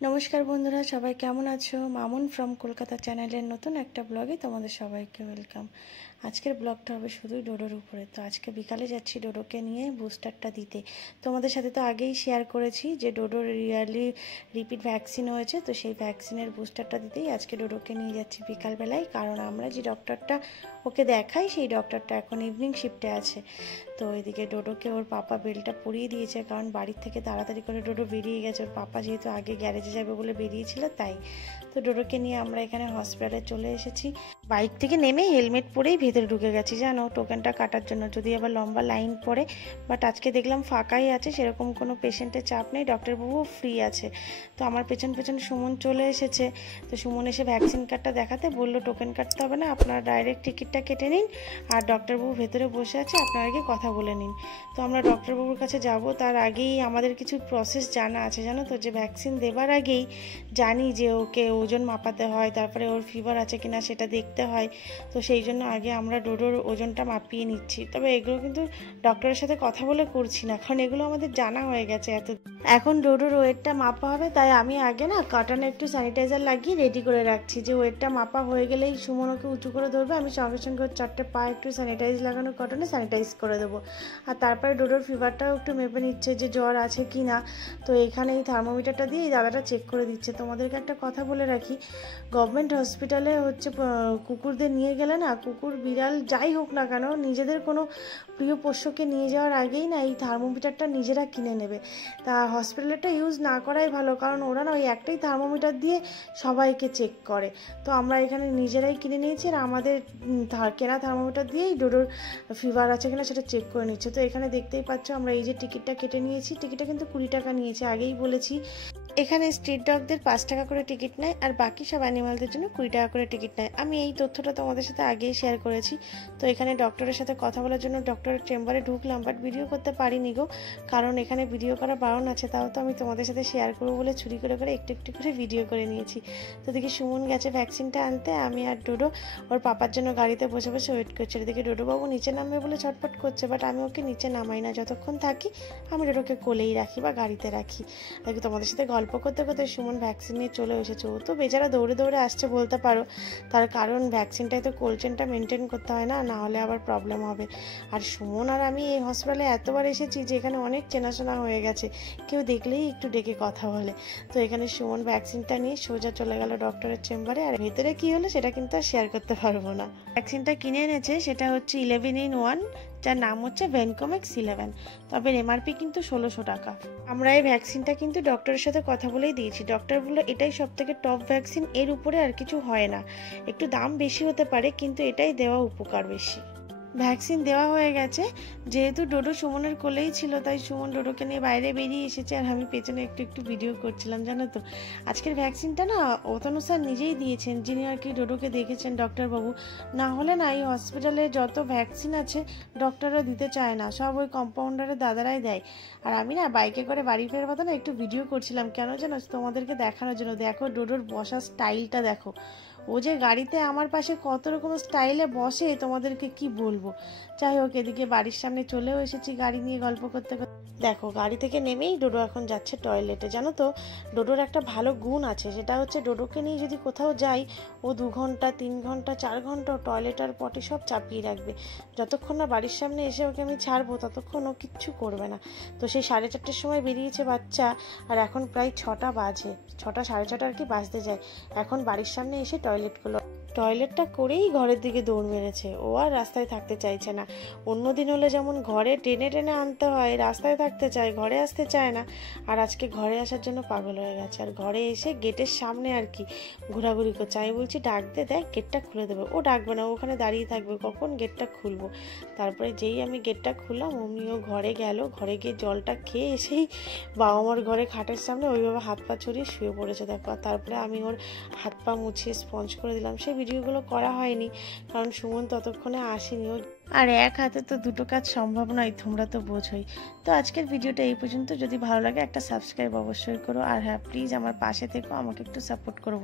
নমস্কার বন্ধুরা, সবাই কেমন আছো? মামুন ফ্রম কলকাতা চ্যানেলের নতুন একটা ব্লগে তোমাদের সবাইকে ওয়েলকাম। আজকের ব্লগটা হবে শুধুই ডোডোর উপরে। তো আজকে বিকালে যাচ্ছি ডোডোকে নিয়ে বুস্টারটা দিতে। তোমাদের সাথে তো আগেই শেয়ার করেছি যে ডোডোর ইয়ারলি রিপিট ভ্যাকসিন হয়েছে, তো সেই ভ্যাকসিনের বুস্টারটা দিতেই আজকে ডোডোকে নিয়ে যাচ্ছি বিকালবেলায়। কারণ আমরা যে ডক্টরটা ওকে দেখাই সেই ডক্টরটা এখন ইভিনিং শিফটে আছে। তো এদিকে ডোডোকে ওর পাপা বেলটা পরিয়ে দিয়েছে, কারণ বাড়ির থেকে তাড়াতাড়ি করে ডোডো বেরিয়ে গেছে। ওর পাপা যেহেতু আগে গ্যারেজে যাবে বলে বেরিয়েছিল, তাই তো ডোডোকে নিয়ে আমরা এখানে হসপিটালে চলে এসেছি। বাইক থেকে নেমে হেলমেট পরেই ভেতরে ঢুকে গেছি জানো, টোকেনটা কাটার জন্য, যদি আবার লম্বা লাইন পড়ে। বাট আজকে দেখলাম ফাঁকাই আছে, সেরকম কোনো পেশেন্টের চাপ নেই, ডক্টরবাবুও ফ্রি আছে। তো আমার পেছন পেছন সুমন চলে এসেছে। তো সুমন এসে ভ্যাকসিন কার্ডটা দেখাতে বললো টোকেন কাটতে হবে না, আপনারা ডাইরেক্ট টিকিটটা কেটে নিন, আর ডক্টরবাবু ভেতরে বসে আছে, আপনারা আগে কথা বলে নিন। তো আমরা ডক্টরবাবুর কাছে যাব, তার আগেই আমাদের কিছু প্রসেস জানা আছে জানো তো, যে ভ্যাকসিন দেবার আগেই জানি যে ওকে ওজন মাপাতে হয়, তারপরে ওর ফিভার আছে কিনা সেটা দেখতে হয়। তো সেই জন্য আগে আমরা ডোডোর ওজনটা মাপিয়ে নিচ্ছি। তবে এগুলো কিন্তু ডক্টরের সাথে কথা বলে করছি না, কারণ এগুলো আমাদের জানা হয়ে গেছে এত। এখন ডোডোর ওয়েটটা মাপা হবে, তাই আমি আগে না কাটানে একটু স্যানিটাইজার লাগিয়ে রেডি করে রাখছি, যে ওয়েটটা মাপা হয়ে গেলেই সুমন ওকে উঁচু করে ধরবে, আমি সঙ্গে সঙ্গে ওর 4টে পা একটু স্যানিটাইজ লাগানো কটনে স্যানিটাইজ করে দেবো। আর তারপরে ডোডোর ফিভারটাও একটু মেপে নিচ্ছে যে জ্বর আছে কি না। তো এখানে এই থার্মোমিটারটা দিয়ে এই দাদাটা চেক করে দিচ্ছে। তোমাদেরকে একটা কথা বলে রাখি, গভর্নমেন্ট হসপিটালে হচ্ছে কুকুরদের নিয়ে গেলে না, কুকুর বিড়াল যাই হোক না কেন, নিজেদের কোনো প্রিয় পোষ্যকে নিয়ে যাওয়ার আগেই না এই থার্মোমিটারটা নিজেরা কিনে নেবে। তা হসপিটালটা ইউজ না করাই ভালো, কারণ ওরা না ওই একটাই থার্মোমিটার দিয়ে সবাইকে চেক করে। তো আমরা এখানে নিজেরাই কিনে নিয়েছি, আর আমাদের কেনা থার্মোমিটার দিয়েই ডোডোর ফিভার আছে কিনা সেটা চেক করে নিচ্ছে। তো এখানে দেখতেই পাচ্ছ আমরা এই যে টিকিটটা কেটে নিয়েছি, টিকিটটা কিন্তু 20 টাকা নিয়েছে, আগেই বলেছি। এখানে স্ট্রিট ডগদের 5 টাকা করে টিকিট নেয়, আর বাকি সব অ্যানিমালদের জন্য 20 টাকা করে টিকিট নেয়। আমি এই তথ্যটা তোমাদের সাথে আগেই শেয়ার করেছি। তো এখানে ডক্টরের সাথে কথা বলার জন্য ডক্টরের চেম্বারে ঢুকলাম, বাট ভিডিও করতে পারিনি গো, কারণ এখানে ভিডিও করা বারণ আছে। তাও তো আমি তোমাদের সাথে শেয়ার করবো বলে চুরি করে করে একটু একটু করে ভিডিও করে নিয়েছি। তো দেখি সুমন গেছে ভ্যাকসিনটা আনতে, আমি আর ডোডো ওর পাপার জন্য গাড়িতে বসে বসে ওয়েট করছে। এদিকে ডোডোবাবু নিচে নামবে বলে ছটপট করছে, বাট আমি ওকে নিচে নামাই না, যতক্ষণ থাকি আমি ডোডোকে কোলেই রাখি বা গাড়িতে রাখি। দেখি তোমাদের সাথে গল্প করতে করতে সুমন ভ্যাকসিন নিয়ে চলে এসেছে। ও তো বেচারা দৌড়ে দৌড়ে আসছে বলতে পারো, তার কারণ ভ্যাকসিনটাই তো কোল্ড চেনটা মেনটেন করতে হয় না, না হলে আবার প্রবলেম হবে। আর সুমন আর আমি এই হসপিটালে এতবার এসেছি যে এখানে অনেক চেনাশোনা হয়ে গেছে, কেউ দেখলেই একটু ডেকে কথা বলে। তো এখানে সুমন ভ্যাকসিনটা নিয়ে সোজা চলে গেল ডক্টরের চেম্বারে, আর ভেতরে কি হলো সেটা কিন্তু আর শেয়ার করতে পারবো না। ভ্যাকসিনটা কিনে এনেছে, সেটা হচ্ছে 11 in 1, যার নাম হচ্ছে ভেনকোমেক্স 11। তবে এমআরপি কিন্তু 1600 টাকা। আমরা এই ভ্যাকসিনটা কিন্তু ডক্টরের সাথে কথা বলেই দিয়েছি। ডক্টর বললো এটাই সব থেকে টপ ভ্যাকসিন, এর উপরে আর কিছু হয় না। একটু দাম বেশি হতে পারে, কিন্তু এটাই দেওয়া উপকার বেশি। ভ্যাকসিন দেওয়া হয়ে গেছে, যেহেতু ডোডো সুমনের কোলেই ছিল, তাই সুমন ডোডোকে নিয়ে বাইরে বেরিয়ে এসেছে, আর আমি পেছনে একটু একটু ভিডিও করছিলাম জানো তো। আজকের ভ্যাকসিনটা না অতনু স্যার নিজেই দিয়েছেন, যিনি আর কি ডোডোকে দেখেছেন ডক্টরবাবু। না হলে না এই হসপিটালে যত ভ্যাকসিন আছে ডক্টররা দিতে চায় না, সব ওই কম্পাউন্ডারের দাদারাই দেয়। আর আমি না বাইকে করে বাড়ি ফেরার পথে না একটু ভিডিও করছিলাম, কেন জানো, তোমাদেরকে দেখানোর জন্য। দেখো ডোডোর বসার স্টাইলটা দেখো, ও যে গাড়িতে আমার পাশে কত রকম স্টাইলে বসে তোমাদেরকে কি বলবো। যাই হোক, এদিকে বাড়ির সামনে চলেও এসেছি গাড়ি নিয়ে গল্প করতে করতে। দেখো গাড়ি থেকে নেমেই ডোডো এখন যাচ্ছে টয়লেটে। জানো তো ডোডোর একটা ভালো গুণ আছে, সেটা হচ্ছে ডোডোকে নিয়ে যদি কোথাও যাই, ও 2 ঘন্টা 3 ঘন্টা 4 ঘন্টা টয়লেট আর পটি সব চাপিয়ে রাখবে। যতক্ষণ না বাড়ির সামনে এসে ওকে আমি ছাড়বো ততক্ষণ ও কিচ্ছু করবে না। তো সেই 4:30টার সময় বেরিয়েছে বাচ্চা, আর এখন প্রায় 6টা বাজে, 6টা 6:30 আর কি বাজতে যায়। এখন বাড়ির সামনে এসে টয়লেটটা করেই ঘরের দিকে দৌড় মেরেছে। ও আর রাস্তায় থাকতে চাইছে না। অন্যদিন হলে যেমন ঘরে টেনে টেনে আনতে হয়, রাস্তায় থাকতে চায়, ঘরে আসতে চায় না। আর আজকে ঘরে আসার জন্য পাগল হয়ে গেছে, আর ঘরে এসে গেটের সামনে আর কি ঘোরাঘুরি করছে। আমি বলছি ডাক দে, দেখ গেটটা খুলে দেবে। ও ডাকবে না, ওখানে দাঁড়িয়ে থাকবে কখন গেটটা খুলবো। তারপরে যেই আমি গেটটা খুললাম অমনিও ঘরে গেল, ঘরে গিয়ে জলটা খেয়ে এসেই বাবা মার ঘরে খাটের সামনে ওইভাবে হাত পা ছড়িয়ে শুয়ে পড়েছে দেখো। তারপরে আমি ওর হাত পা মুছিয়ে স্পঞ্জ করে দিলাম। সেই ভিডিওগুলো করা হয়নি, কারণ সুমন ততক্ষণে আসেনি। আর এক হাতে তো দুটো কাজ সম্ভব নয়, তোমরা তো বোঝোই। তো আজকের ভিডিওটা এই পর্যন্ত। যদি ভালো লাগে একটা সাবস্ক্রাইব অবশ্যই করো, আর হ্যাঁ প্লিজ আমার পাশে থেকো, আমাকে একটু সাপোর্ট করো।